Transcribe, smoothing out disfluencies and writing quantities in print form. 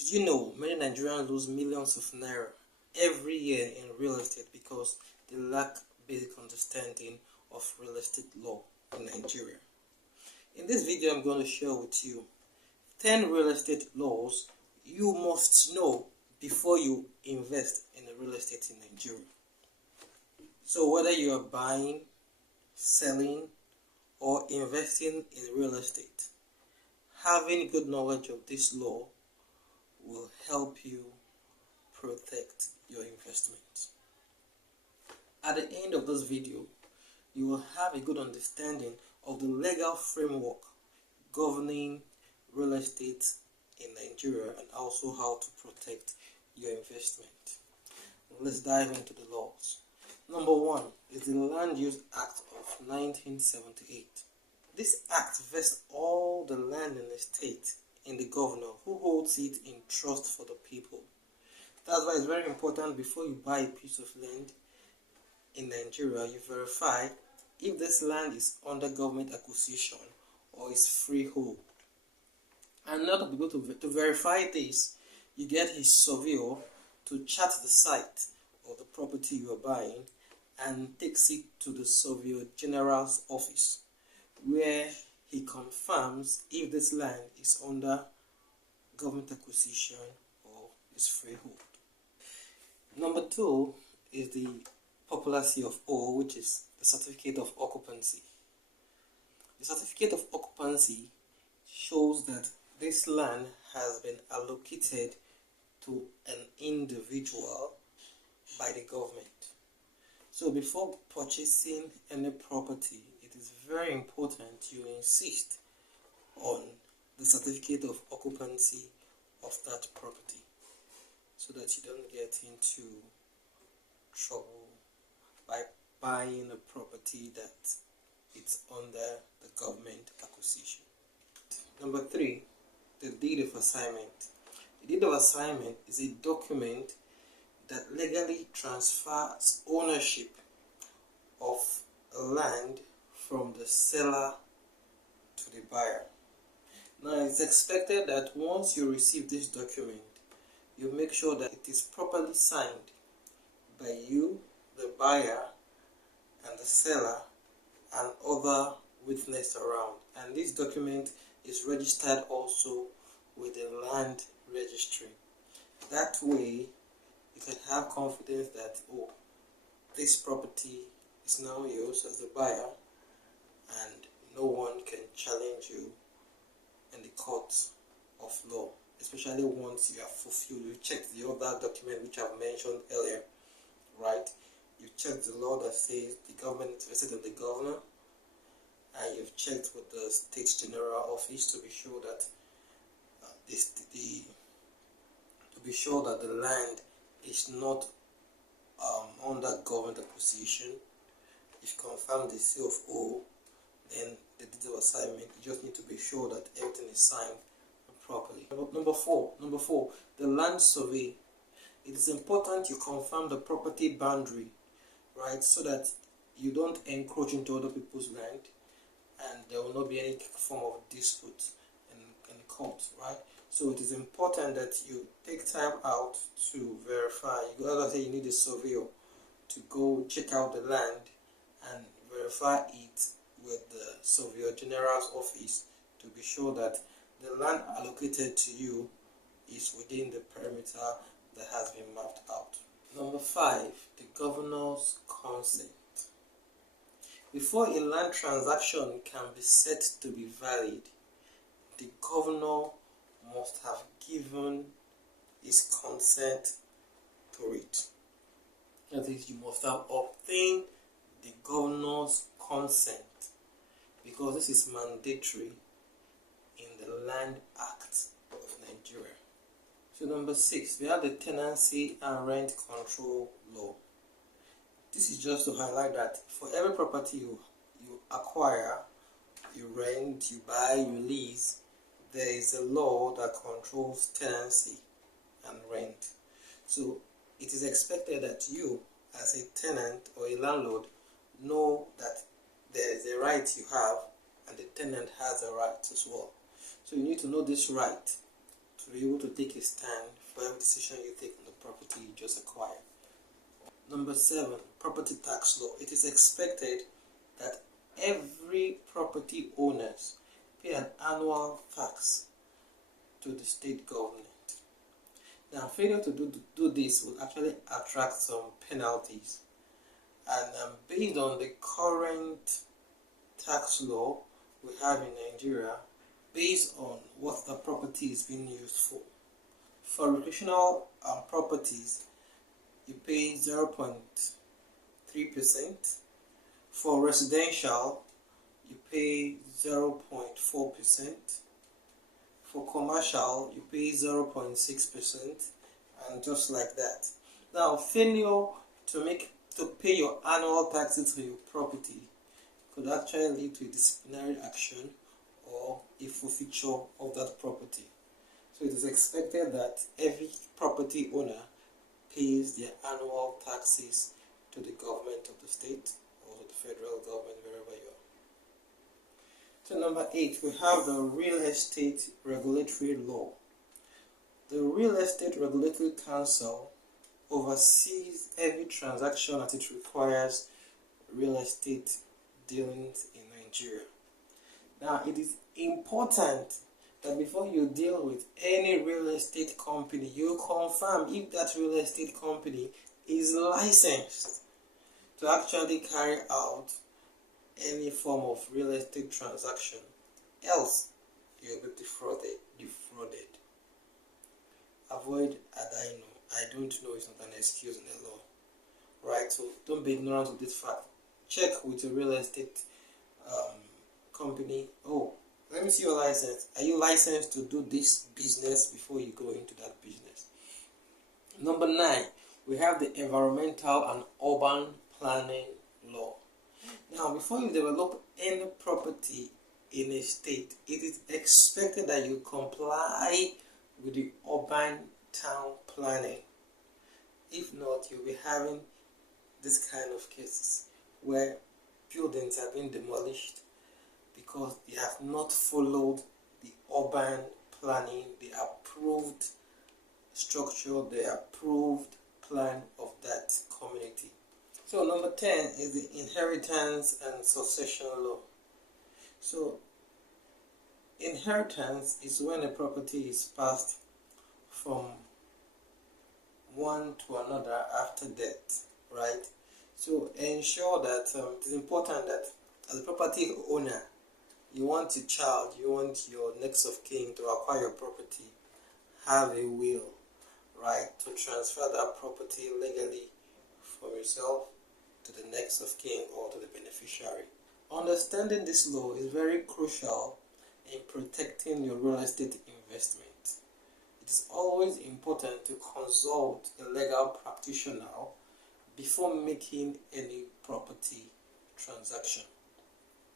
Did you know many Nigerians lose millions of naira every year in real estate because they lack basic understanding of real estate law in Nigeria? In this video, I'm going to share with you 10 real estate laws you must know before you invest in real estate in Nigeria. So whether you are buying, selling, or investing in real estate, having good knowledge of this law will help you protect your investment. At the end of this video, you will have a good understanding of the legal framework governing real estate in Nigeria and also how to protect your investment. Let's dive into the laws. Number 1 is the Land Use Act of 1978. This act vests all the land in the state in the governor, who holds it in trust for the people. That's why it's very important before you buy a piece of land in Nigeria, you verify if this land is under government acquisition or is freehold. And in order to be able to verify this, you get his surveyor to chart the site of the property you are buying and takes it to the Surveyor General's office, where he confirms if this land is under government acquisition or is freehold. Number 2 is the popular CFO, which is the Certificate of Occupancy. The Certificate of Occupancy shows that this land has been allocated to an individual by the government. So before purchasing any property, it is very important you insist on the certificate of occupancy of that property so that you don't get into trouble by buying a property that it's under the government acquisition. Number 3, the deed of assignment. The deed of assignment is a document that legally transfers ownership of a land from the seller to the buyer. Now, it's expected that once you receive this document, you make sure that it is properly signed by you, the buyer, and the seller, and other witnesses around. And this document is registered also with the land registry. That way, you can have confidence that, this property is now yours as the buyer, and no one can challenge you in the courts of law, especially once you have fulfilled, you checked the other document which I've mentioned earlier, right? You checked the law that says the government is vested in the governor, and you've checked with the State General Office to be sure that the land is not under government acquisition. If you confirm the CFO, then the deed of assignment, you just need to be sure that everything is signed properly. Number four, the land survey. It is important you confirm the property boundary, right, so that you don't encroach into other people's land and there will not be any form of dispute in court, right? So it is important that you take time out to verify. As I say, you need a surveyor to go check out the land and verify it with the Surveyor General's office to be sure that the land allocated to you is within the perimeter that has been mapped out. Number 5, the governor's consent. Before a land transaction can be said to be valid, the governor must have given his consent to it. That is, you must have obtained the governor's consent, because this is mandatory in the Land Act of Nigeria. So number 6, we have the Tenancy and Rent Control Law. This is just to highlight that for every property you acquire, you rent, you buy, you lease, there is a law that controls tenancy and rent. So it is expected that you, as a tenant or a landlord, know that there is a right you have and the tenant has a right as well. So you need to know this right to to be able to take a stand for every decision you take on the property you just acquired. Number 7, property tax law. It is expected that every property owners pay an annual tax to the state government. Now, failure to do this will actually attract some penalties, and based on the current tax law we have in Nigeria, based on what the property is being used for recreational properties, you pay 0.3%. For residential, you pay 0.4%. For commercial, you pay 0.6%, and just like that. Now, failure to pay your annual taxes for your property could actually lead to a disciplinary action or a forfeiture of that property. So it is expected that every property owner pays their annual taxes to the government of the state or to the federal government, wherever you are. So number 8, we have the Real Estate Regulatory Law. The Real Estate Regulatory Council oversees every transaction that it requires real estate dealings in Nigeria. Now, it is important that before you deal with any real estate company, you confirm if that real estate company is licensed to actually carry out any form of real estate transaction. Else, you'll be defrauded. Avoid I know. I don't know is not an excuse in the law. Right? So don't be ignorant of this fact. Check with your real estate company. Oh, let me see your license. Are you licensed to do this business before you go into that business? Number 9, we have the Environmental and Urban Planning Law. Now, before you develop any property in a state, it is expected that you comply with the urban town planning. If not, you'll be having this kind of cases where buildings have been demolished because they have not followed the urban planning, the approved structure, the approved plan of that community. So number 10 is the Inheritance and Succession Law. So inheritance is when a property is passed from one to another after death, right? So ensure that it is important that as a property owner, you want your child, you want your next of kin to acquire your property, have a will, right, to transfer that property legally from yourself to the next of kin or to the beneficiary. Understanding this law is very crucial in protecting your real estate investment. It is always important to consult a legal practitioner before making any property transaction.